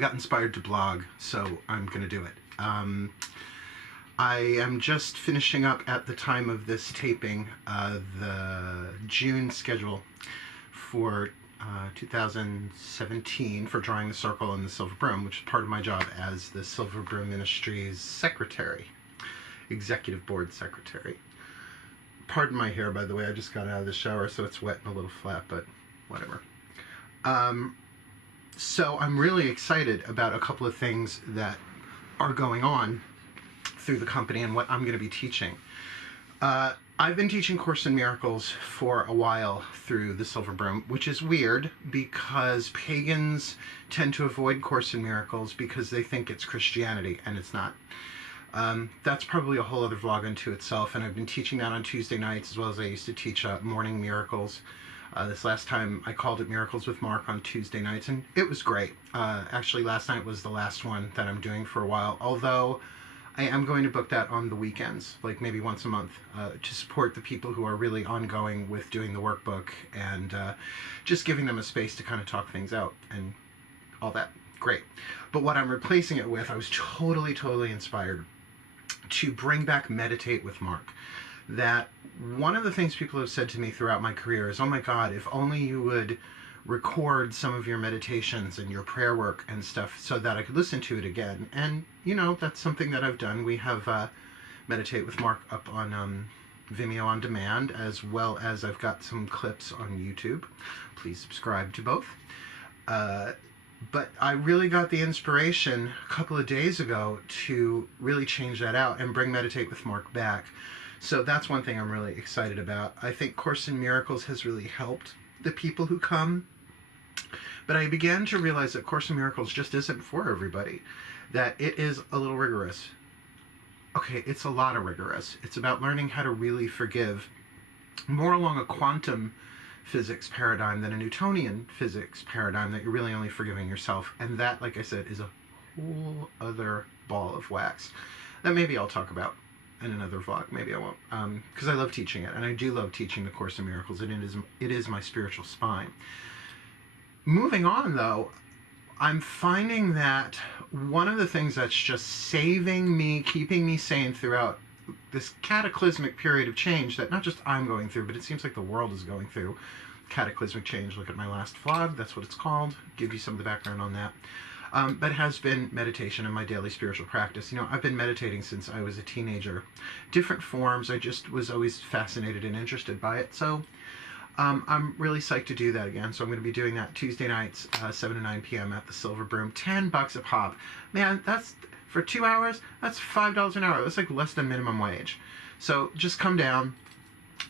got inspired to blog, so I'm going to do it. I am just finishing up at the time of this taping the June schedule for 2017 for Drawing the Circle and the Silver Broom, which is part of my job as the Silver Broom Ministries secretary, executive board secretary. Pardon my hair, by the way, I just got out of the shower, so it's wet and a little flat, but whatever. So I'm really excited about a couple of things that are going on through the company and what I'm going to be teaching. I've been teaching Course in Miracles for a while through the Silver Broom, which is weird because pagans tend to avoid Course in Miracles because they think it's Christianity, and it's not. That's probably a whole other vlog unto itself, and I've been teaching that on Tuesday nights as well as I used to teach Morning Miracles. This last time I called it Miracles with Mark on Tuesday nights, and it was great. Actually, last night was the last one that I'm doing for a while, although I am going to book that on the weekends, like maybe once a month, to support the people who are really ongoing with doing the workbook and just giving them a space to kind of talk things out and all that. Great. But what I'm replacing it with, I was totally inspired to bring back Meditate with Mark. That one of the things people have said to me throughout my career is, oh my God, if only you would record some of your meditations and your prayer work and stuff so that I could listen to it again. And, you know, that's something that I've done. We have Meditate with Mark up on Vimeo on demand, as well as I've got some clips on YouTube. Please subscribe to both. But I really got the inspiration a couple of days ago to really change that out and bring Meditate with Mark back. So that's one thing I'm really excited about. I think Course in Miracles has really helped the people who come, but I began to realize that Course in Miracles just isn't for everybody, that it is a little rigorous. Okay, it's a lot of rigorous. It's about learning how to really forgive, more along a quantum physics paradigm than a Newtonian physics paradigm, that you're really only forgiving yourself. And that, like I said, is a whole other ball of wax that maybe I'll talk about in another vlog. Maybe I won't, because I love teaching it, and I do love teaching the Course in Miracles, and it is my spiritual spine. Moving on, though, I'm finding that one of the things that's just saving me, keeping me sane throughout this cataclysmic period of change that not just I'm going through, but it seems like the world is going through cataclysmic change. Look at my last vlog, that's what it's called. Give you some of the background on that. But has been meditation in my daily spiritual practice. You know, I've been meditating since I was a teenager. Different forms, I just was always fascinated and interested by it. So I'm really psyched to do that again. So I'm going to be doing that Tuesday nights, 7 to 9 p.m. at the Silver Broom. $10 a pop. Man, that's, for 2 hours, that's $5 an hour. That's like less than minimum wage. So just come down.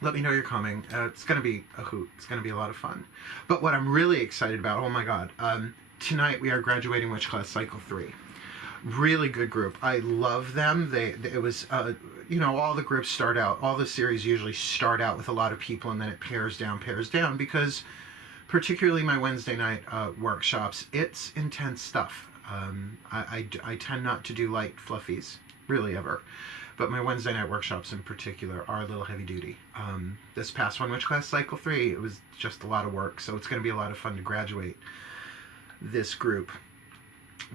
Let me know you're coming. It's going to be a hoot. It's going to be a lot of fun. But what I'm really excited about, oh my God, tonight we are graduating Witch Class Cycle 3. Really good group. I love them. It was, you know, all the groups start out, all the series usually start out with a lot of people, and then it pairs down, because particularly my Wednesday night workshops, it's intense stuff. I tend not to do light fluffies, really ever. But my Wednesday night workshops in particular are a little heavy duty. This past one, Witch Class Cycle 3, it was just a lot of work, so it's going to be a lot of fun to graduate this group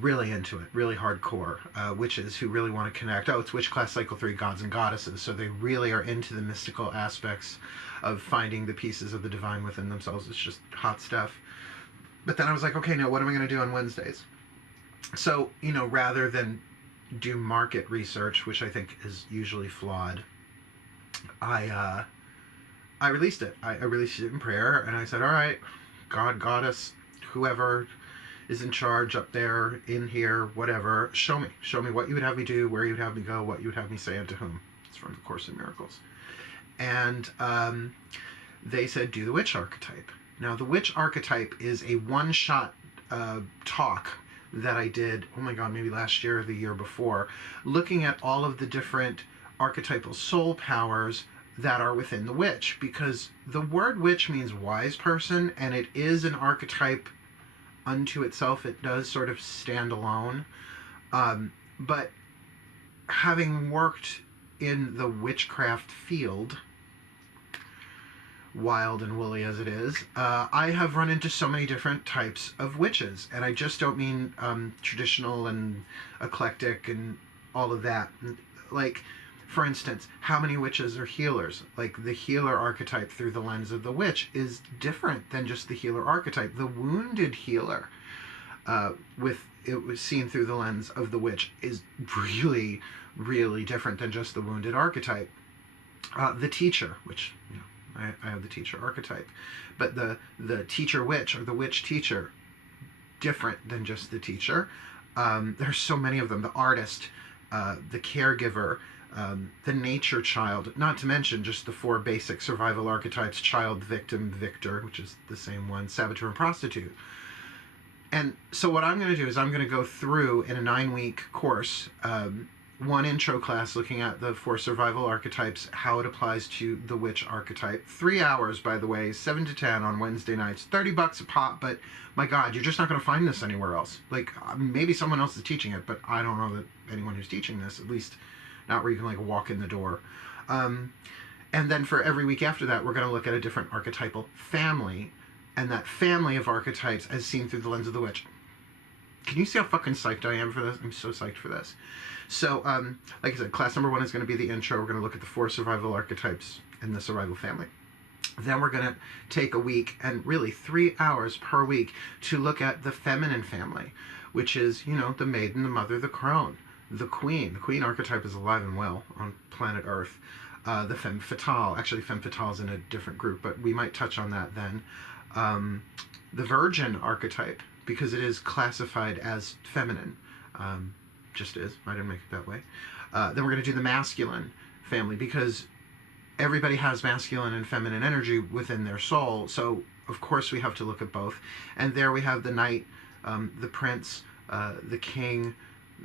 really into it, really hardcore witches who really want to connect. Oh, it's Witch Class Cycle 3, Gods and Goddesses, so they really are into the mystical aspects of finding the pieces of the divine within themselves. It's just hot stuff. But then I was like, okay, now what am I going to do on Wednesdays? So, you know, rather than do market research, which I think is usually flawed, I released it. I released it in prayer, and I said, all right, God, Goddess, whoever is in charge up there, in here, whatever, show me what you would have me do, where you would have me go, what you would have me say, and to whom. It's from the Course in Miracles. And they said, do the witch archetype. Now, the witch archetype is a one-shot talk that I did, oh my God, maybe last year or the year before, looking at all of the different archetypal soul powers that are within the witch, because the word witch means wise person, and it is an archetype unto itself. It does sort of stand alone. But having worked in the witchcraft field, wild and woolly as it is, I have run into so many different types of witches, and I just don't mean traditional and eclectic and all of that. Like, for instance, how many witches are healers? Like, the healer archetype through the lens of the witch is different than just the healer archetype. The wounded healer, with it was seen through the lens of the witch, is really, really different than just the wounded archetype. The teacher, which, you know, I have the teacher archetype, but the teacher witch, or the witch teacher, different than just the teacher. There's so many of them. The artist, the caregiver, the nature child, not to mention just the 4 basic survival archetypes: child, victim, victor, which is the same one, saboteur, and prostitute. And so what I'm going to do is I'm going to go through in a 9-week course, one intro class looking at the 4 survival archetypes, how it applies to the witch archetype. 3 hours, by the way, 7 to 10 on Wednesday nights, $30 a pop, but my God, you're just not going to find this anywhere else. Like, maybe someone else is teaching it, but I don't know that anyone who's teaching this, at least not where you can, like, walk in the door. And then for every week after that, we're going to look at a different archetypal family, and that family of archetypes as seen through the lens of the witch. Can you see how fucking psyched I am for this? I'm so psyched for this. So, like I said, class number 1 is going to be the intro. We're going to look at the 4 survival archetypes in the survival family. Then we're going to take a week, and really 3 hours per week, to look at the feminine family, which is, you know, the maiden, the mother, the crone, the queen. The queen archetype is alive and well on planet Earth. The femme fatale. Actually, femme fatale is in a different group, but we might touch on that then. The virgin archetype, because it is classified as feminine. Just is. I didn't make it that way. Then we're going to do the masculine family, because everybody has masculine and feminine energy within their soul. So, of course, we have to look at both. And there we have the knight, the prince, the king,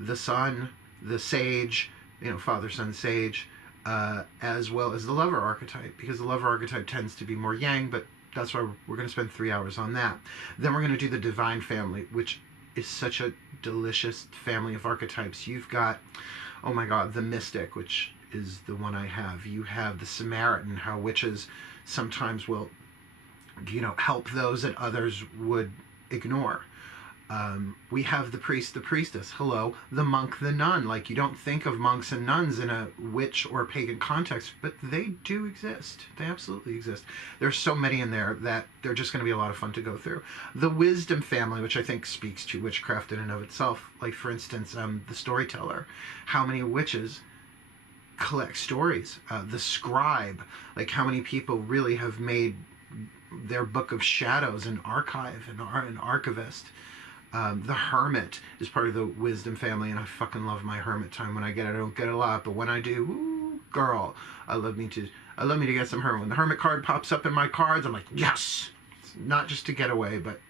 the son, the sage, you know, father, son, sage, as well as the lover archetype, because the lover archetype tends to be more yang, but that's why we're going to spend 3 hours on that. Then we're going to do the divine family, which is such a delicious family of archetypes. You've got, oh my God, the mystic, which is the one I have. You have the Samaritan, how witches sometimes will, you know, help those that others would ignore. We have the priest, the priestess. Hello, the monk, the nun. Like, you don't think of monks and nuns in a witch or pagan context, but they do exist. They absolutely exist. There's so many in there that they're just going to be a lot of fun to go through. The wisdom family, which I think speaks to witchcraft in and of itself. Like, for instance, the storyteller. How many witches collect stories? The scribe. Like, how many people really have made their book of shadows an archive and an archivist. The hermit is part of the wisdom family, and I fucking love my hermit time. When I get it, I don't get a lot, but when I do, ooh, girl, I love me to get some hermit. When the hermit card pops up in my cards, I'm like, yes! It's not just to get away, but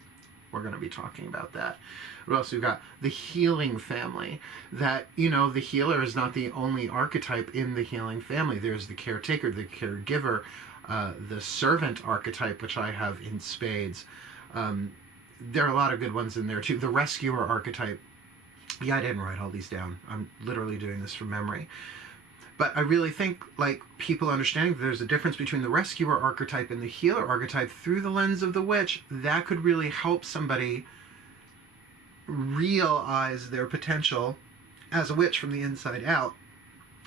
we're going to be talking about that. What else we've got? The healing family. That, you know, the healer is not the only archetype in the healing family. There's the caretaker, the caregiver, the servant archetype, which I have in spades. There are a lot of good ones in there too. The rescuer archetype. Yeah, I didn't write all these down. I'm literally doing this from memory. But I really think, like, people understanding that there's a difference between the rescuer archetype and the healer archetype through the lens of the witch, that could really help somebody realize their potential as a witch from the inside out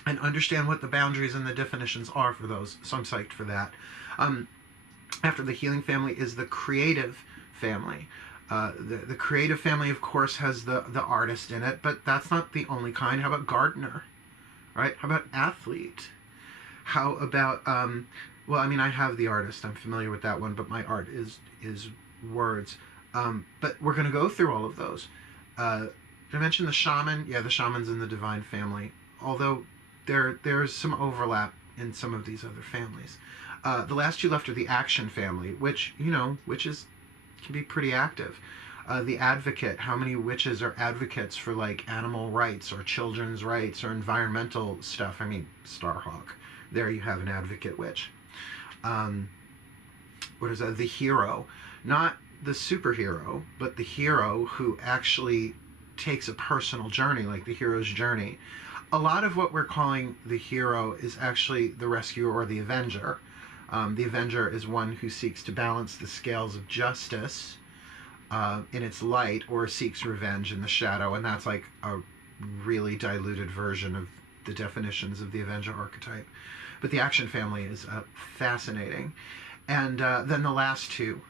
and understand what the boundaries and the definitions are for those. So I'm psyched for that. After the healing family is the creative family. The creative family, of course, has the artist in it, but that's not the only kind. How about gardener? Right? How about athlete? How about, well, I mean, I have the artist. I'm familiar with that one, but my art is words. But we're going to go through all of those. Did I mention the shaman? Yeah, the shaman's in the divine family, although there's some overlap in some of these other families. The last two left are the action family, which, you know, witches can be pretty active. The advocate, how many witches are advocates for, like, animal rights or children's rights or environmental stuff? I mean, Starhawk. There you have an advocate witch. What is that? The hero. Not the superhero, but the hero who actually takes a personal journey, like the hero's journey. A lot of what we're calling the hero is actually the rescuer or the avenger. The Avenger is one who seeks to balance the scales of justice in its light, or seeks revenge in the shadow, and that's like a really diluted version of the definitions of the Avenger archetype. But the Action family is fascinating. And then the last two,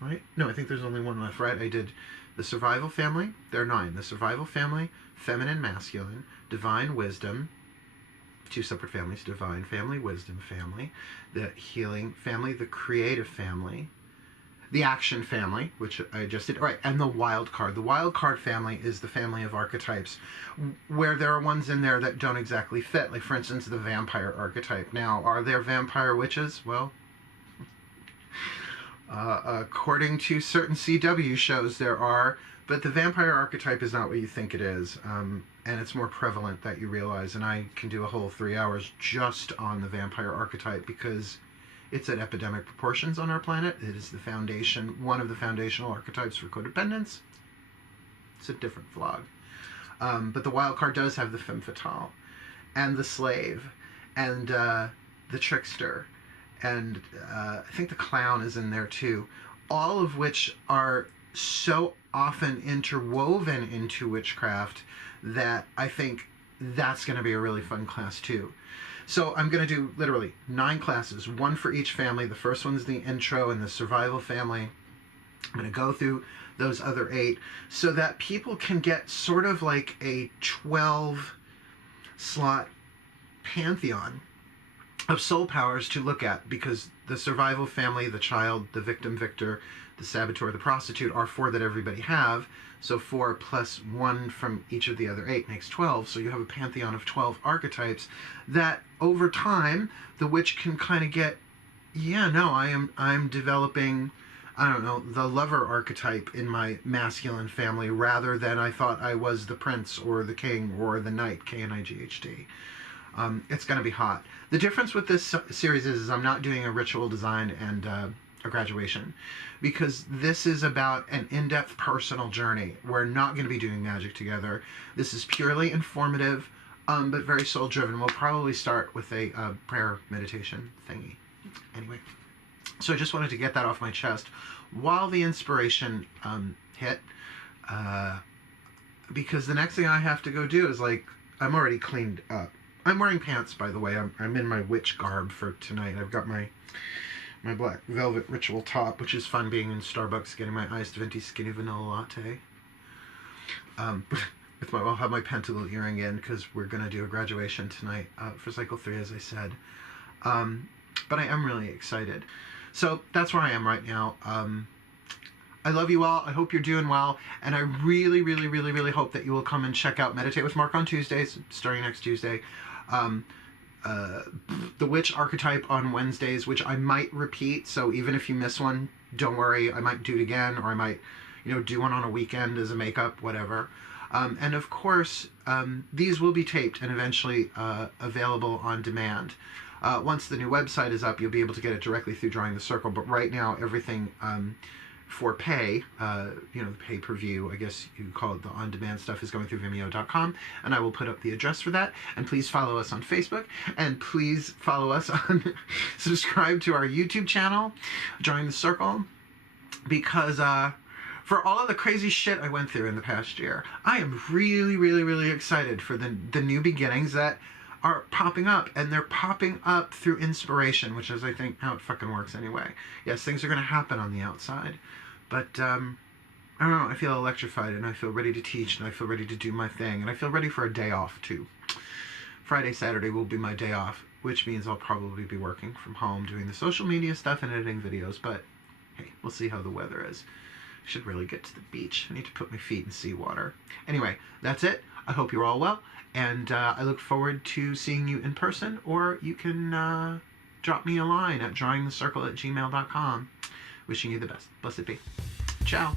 right? No, I think there's only one left, right? I did the Survival family. There are 9. The Survival family, Feminine, Masculine, Divine Wisdom, 2 separate families, Divine Family, Wisdom Family, the Healing Family, the Creative Family, the Action family, which I just did, right, and the Wild Card. The Wild Card family is the family of archetypes where there are ones in there that don't exactly fit. Like, for instance, the Vampire archetype. Now, are there vampire witches? Well, according to certain CW shows, there are, but the vampire archetype is not what you think it is, and it's more prevalent that you realize, and I can do a whole 3 hours just on the vampire archetype because it's at epidemic proportions on our planet. It is the foundation, one of the foundational archetypes for codependence. It's a different vlog. But the Wild Card does have the femme fatale, and the slave, and the trickster, and I think the clown is in there too, all of which are so often interwoven into witchcraft that I think that's going to be a really fun class too. So I'm going to do literally 9 classes, 1 for each family. The first one's the intro and the Survival family. I'm going to go through those other 8 so that people can get sort of like a 12 slot pantheon of soul powers to look at, because the Survival family, the Child, the Victim, Victor, the Saboteur, the Prostitute are 4 that everybody have. So 4 plus 1 from each of the other 8 makes 12. So you have a pantheon of 12 archetypes that over time the witch can kind of get, yeah, no, I'm developing, I don't know, the lover archetype in my masculine family rather than I thought I was the prince or the king or the knight, K-N-I-G-H-T. It's going to be hot. The difference with this series is I'm not doing a ritual design and a graduation, because this is about an in-depth personal journey. We're not going to be doing magic together. This is purely informative, but very soul-driven. We'll probably start with a prayer meditation thingy. Anyway, so I just wanted to get that off my chest while the inspiration hit, because the next thing I have to go do is, like, I'm already cleaned up. I'm wearing pants, by the way. I'm in my witch garb for tonight. I've got my black velvet ritual top, which is fun being in Starbucks getting my iced venti skinny vanilla latte. I'll have my pentacle earring in because we're going to do a graduation tonight for cycle 3, as I said. But I am really excited. So that's where I am right now. I love you all. I hope you're doing well. And I really, really, really, really hope that you will come and check out Meditate with Mark on Tuesdays, starting next Tuesday. The Witch Archetype on Wednesdays, which I might repeat. So even if you miss one, don't worry. I might do it again, or I might, do one on a weekend as a makeup, whatever. And of course, these will be taped and eventually available on demand. Once the new website is up, you'll be able to get it directly through Drawing the Circle. But right now, everything for pay, the pay-per-view, I guess you could call it, the on-demand stuff is going through Vimeo.com, and I will put up the address for that. And please follow us on Facebook, and please follow us on, subscribe to our YouTube channel, Drawing the Circle, because for all of the crazy shit I went through in the past year, I am really, really, really excited for the new beginnings that are popping up, and they're popping up through inspiration, which is, I think, how it fucking works anyway. Yes, things are going to happen on the outside, but I don't know, I feel electrified, and I feel ready to teach, and I feel ready to do my thing, and I feel ready for a day off too. Friday, Saturday will be my day off, which means I'll probably be working from home, doing the social media stuff and editing videos, but hey, we'll see how the weather is. I should really get to the beach. I need to put my feet in seawater. Anyway, that's it. I hope you're all well, and I look forward to seeing you in person, or you can drop me a line at drawingthecircle@gmail.com. Wishing you the best. Blessed be. Ciao.